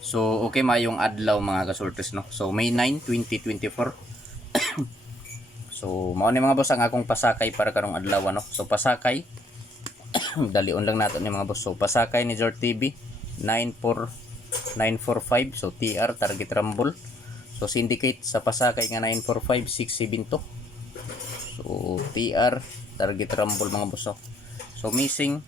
So, okay mayong adlaw mga kasultis, no? So, May 9, 2024. So, mao ni mga boss ang akong pasakay para karong adlaw, no? So, pasakay, dalion lang nato ni mga boss. So, pasakay ni Zort TV 94945. So, TR target rumble. So, syndicate sa pasakay nga 945672. So, TR target rumble mga boss, no? So, missing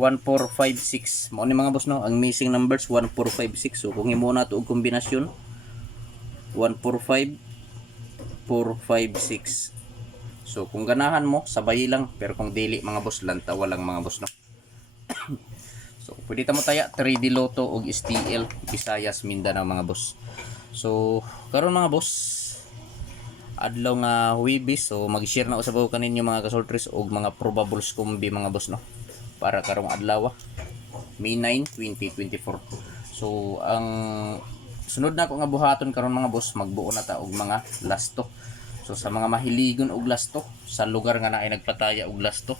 1456. Mao ni mga boss, no, ang missing numbers 1456. So kung himo na to og kombinasyon 145 456. So kung ganahan mo sabay lang, pero kung dili mga boss lantaw lang mga boss, no. So pwede ta mo taya 3D Lotto og STL Visayas Mindanao mga boss. So karon mga boss, adlaw nga Huwebes, so mag-share na usabaw kaninyo mga kasoltres og mga probables kombi mga boss, no, para karong adlaw May 9, 2024. So ang sunod na ko nga buhaton karon mga boss, magbuo na ta og mga lasto. So sa mga mahiligon og lasto sa lugar nga naay nagpataya og lasto,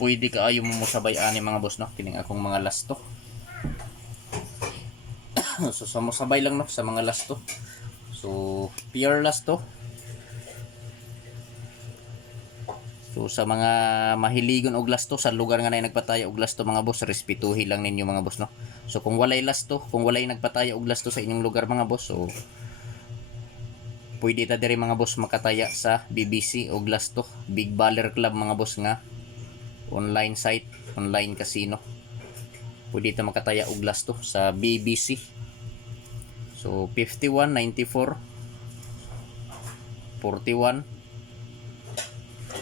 pwede kaayo mo sabay ani mga boss, no, kining akong mga lasto. So sa mo sabay lang, no, sa mga lasto. So pure lasto. So sa mga mahiligon og lasto sa lugar nga nay nagpataya og lasto mga boss, respetuhi lang ninyo mga boss, no. So kung walay lasto, kung walay nagpataya og lasto sa inyong lugar mga boss, so pwede ta diri mga boss makataya sa BBC og lasto, Big Baller Club mga boss nga online site, online casino. Pwede ta makataya og lasto sa BBC. So 51, 94, 41,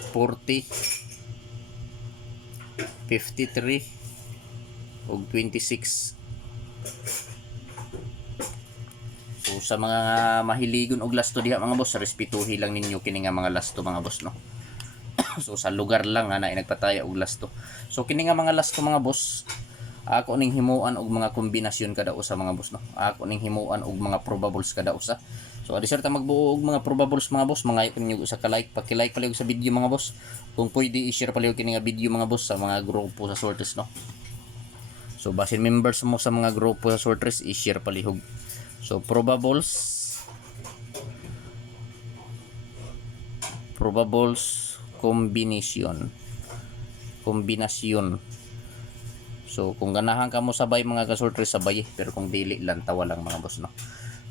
40, 53 ug 26. So sa mga mahiligon og lasto diha mga boss, respetuhi lang ninyo kini nga mga lasto mga boss, no. So sa lugar lang nga na nagpataya og lasto. So kini nga mga lasto mga boss, ako ning himuan og mga kombinasyon kada usa mga boss, no. Ako ning himuan og mga probables kada usa. So adi sir ta magbuo og mga probables mga boss, mga ninyo sa ka-like, paki-like pala sa video mga boss. Kung pwede i-share pala kini nga video mga boss sa mga grupo sa Sortres, no. So basin members mo sa mga grupo sa Sortres, i-share palihog. So probables kombinasyon. So kung ganahan ka mo sabay mga kasortres, sabay, pero kung dili lang tawa lang mga boss, no.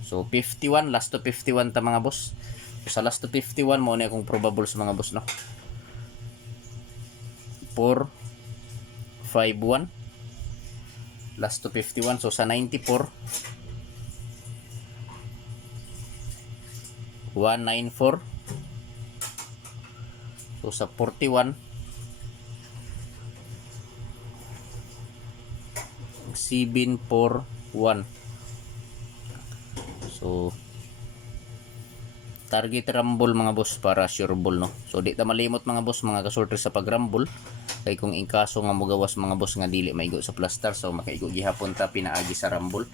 So 51, last to 51 ta mga boss. So, sa last to 51 mo na akong probables mga boss, no. 4 5 1 last to 51. So sa 94 194. So sa 41 741. So target rumble mga boss para sure ball, no. So di ta malimot mga boss mga kasortres sa pag-rumble, kay kung inkaso nga mogawas mga boss nga dili maigo sa plaster, so makaigo gihapon ta pinaagi sa rumble.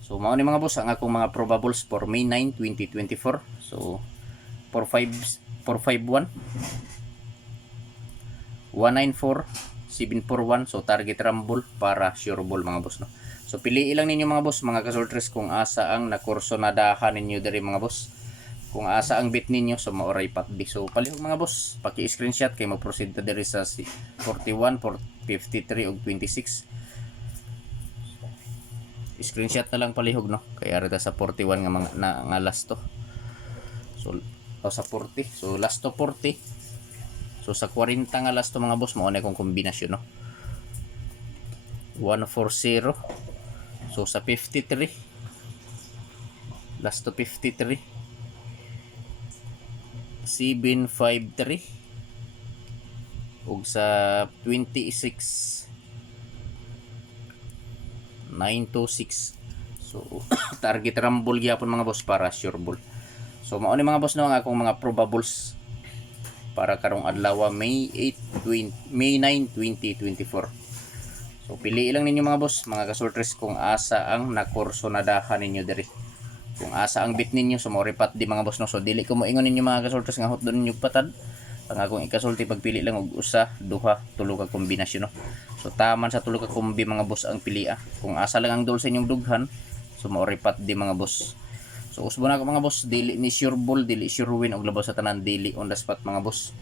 So mao ni mga boss ang akong mga probables for May 9, 2024. So 451 194 741. So target rumble para sure ball mga boss, no. So piliin lang ninyo mga boss mga kasortres kung asa ang nakurso na dahan ninyo diri mga boss, kung asa ang bit ninyo, so maoray patdi. So palihog mga boss, paki-screenshot kay mag-proceed ta diri sa 41, 53 ug 26. Screenshot na lang palihog, no, kay ara ta sa 41 nga mga nga last to. So sa 40, so last to 40. So sa 40 nga last to mga boss, mao na kong kombinasyon, no. 140. So sa 53, last to 53 753 ug sa 26 926. So target rumble gyapon mga boss para sure ball. So mao ni mga boss, no, ang akong mga probables para karong adlaw May 9, 2024. So pili lang ninyo mga boss mga kasortres kung asa ang nakurso na dahan ninyo diri, kung asa ang bit ninyo, so mo repat di mga boss, no. So dili ko mo ingon ninyo mga kasortres nga hot doon ninyo patad. Ang akong ikasulti pagpili lang og usa, duha, tulo ka kombinasyon, no. So taman sa tulo ka kombi mga boss ang pilia. Kung asa lang ang dol sa inyong dughan, so maoripat di mga boss. So usbo na ko mga boss, dili ni sure ball, dili sure win og labaw sa tanan, dili on the spot mga boss.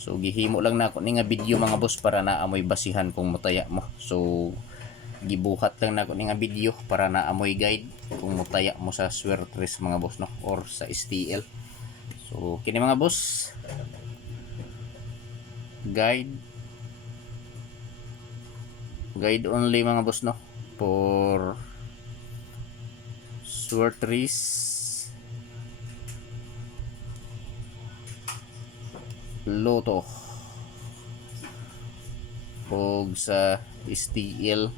So gihimo lang na ako ni nga video mga boss para naamoy basihan kung mutaya mo. So gibuhat lang na ako ni nga video para naamoy guide kung mutaya mo sa Swertres mga boss no, or sa STL. So kini mga boss, guide only mga boss no, for Swertres Loto og sa STL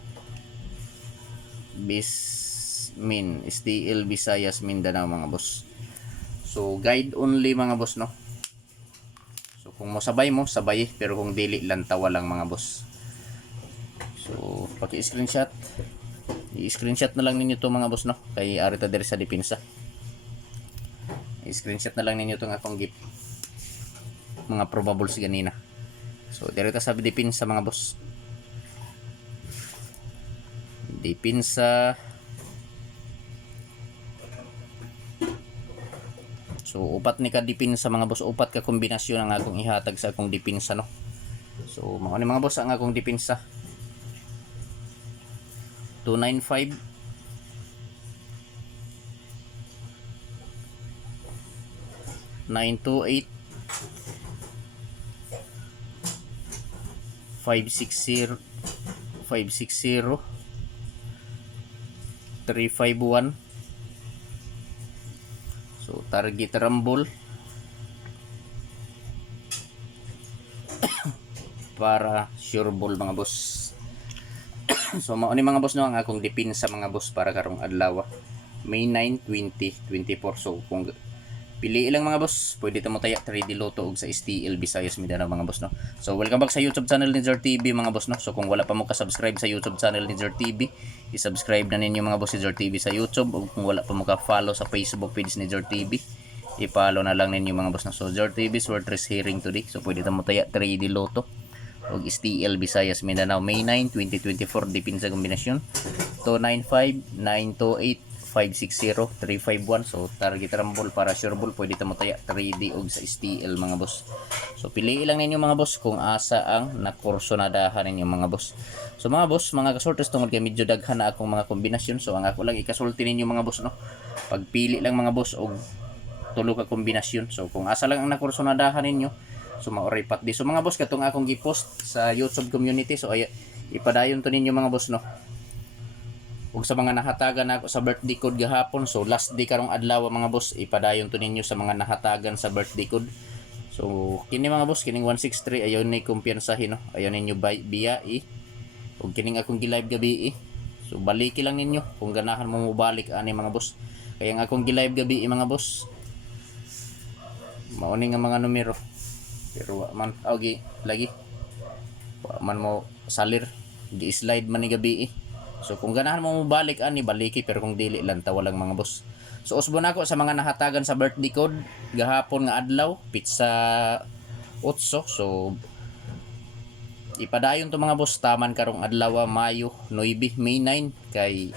STL Visayas Mindanao mga boss. So guide only mga boss no. So kung mosabay mo, sabay, pero kung dili lang tawa lang mga boss. So paki-screenshot. I-screenshot na lang ninyo to mga boss no, kay arita diri sa depensa. I-screenshot na lang ninyo tong akong gift. Mga probables ganina. So direta sa depensa mga boss. Depensa. So upat ni ka depensa mga boss, upat ka kombinasyon ang akong ihatag sa akong depensa no. So mao ni mga boss ang akong depensa. 295 928 560 351. So target rumble para sure ball mga boss. So mao ni mga boss no ang akong depensa mga boss para karong adlaw May 9, 2024. So kung pili lang mga boss, pwede ta mo taya 3D Lotto og sa STL Visayas Mindanao mga boss no. So welcome back sa YouTube channel ni Zer TV mga boss no. So kung wala pa mo ka-subscribe sa YouTube channel ni Zer TV, i-subscribe na ninyo mga boss si Zer TV sa YouTube, ug kung wala pa mo ka-follow sa Facebook page ni Zer TV, i-follow na lang ninyo mga boss no. So Zer TV Swertres hearing today. So pwede ta mo taya 3D Lotto og STL Visayas Mindanao May 9, 2024 depensa kombinasyon 295 928 560 351. So target rumble para sure ball, pwede ta mo taya 3D og sa STL mga boss. So piliin lang ninyo mga boss kung asa ang nakursonadahan ninyo mga boss. So mga boss, mga kasortes tungod kay medyo daghan na akong mga kombinasyon, so ang ako lang ikasulti ninyo mga boss no. Pagpili lang mga boss og tulo ka kombinasyon. So kung asa lang ang nakursonadahan ninyo, so maoripat di. So mga boss, katong akong gi-post sa YouTube community, so ay ipadayon to ninyo mga boss no. Ug sa mga nahatagan ako sa birthday code gahapon, so last day karong adlaw mga boss, ipadayon to ninyo sa mga nahatagan sa birthday code. So kini mga boss, kining 163 ayon ni kumpiyansahin no, ayon ninyo biya ug kining akong gi-live gabi so baliki lang ninyo kung ganahan mo mobalik ani mga boss. Kaya ang akong gi-live gabi mga boss, mao ni nga mga numero, pero wa man gi lagi wa man mo salir, gi-slide man ni gabi So kung ganahan mo mobalik ani baliki, pero kung dili lang tawa lang mga boss. So usbo na ako sa mga nahatagan sa birthday code gahapon nga adlaw, pizza 8. So ipadayon to mga boss taman karong adlaw Mayo 9, May 9 kay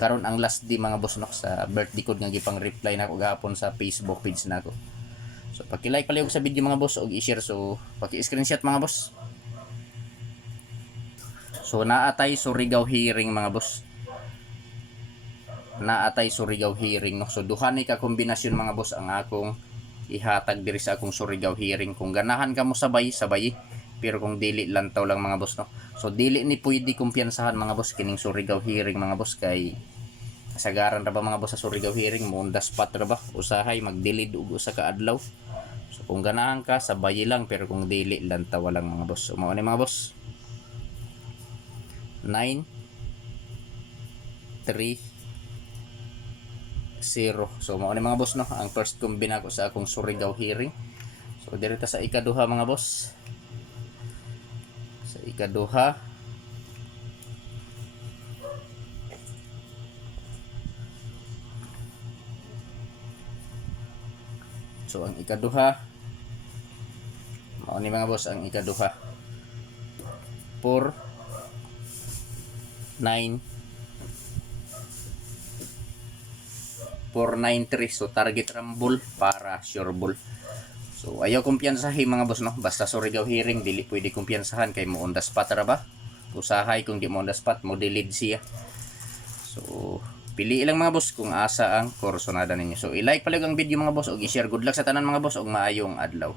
karon ang last day mga boss no sa birthday code nga gipang reply nako gahapon sa Facebook page nako. So paki-like palihog sa video mga boss og i-share, so paki-screenshot mga boss. So naatay Surigao hearing mga boss. Naatay Surigao hearing no. So duha ni ka kombinasyon mga boss ang akong ihatag diri sa akong Surigao hearing. Kung ganahan ka mo sabay, pero kung dili lantaw lang mga boss no. So dili ni pwede kumpiyansahan mga boss kining Surigao hearing mga boss, kay kasagaran ra ba mga boss sa Surigao hearing mo on the spot ra ba, usahay magdilid og usa ka adlaw. So kung ganahan ka sabay lang, pero kung dili lantaw lang mga boss. So mao ni mga boss 9 3 0. So mao ni mga boss no ang first combine ko sa akong Surigao hearing. So direta sa ikaduha mga boss. Sa ikaduha So ang ikaduha mao ni mga boss ang ikaduha 4 493. So target rumble para sure ball. So ayaw kumpiyansahin mga boss no. Basta Surigao hearing dili pwede kumpiyansahan kay mo on the spot ra ba. Usahay kung di mo on the spot mo delete siya. So pili lang mga boss kung asa ang kursonada ninyo. So i-like palag ang video mga boss ug i-share. Good luck sa tanan mga boss ug maayong adlaw.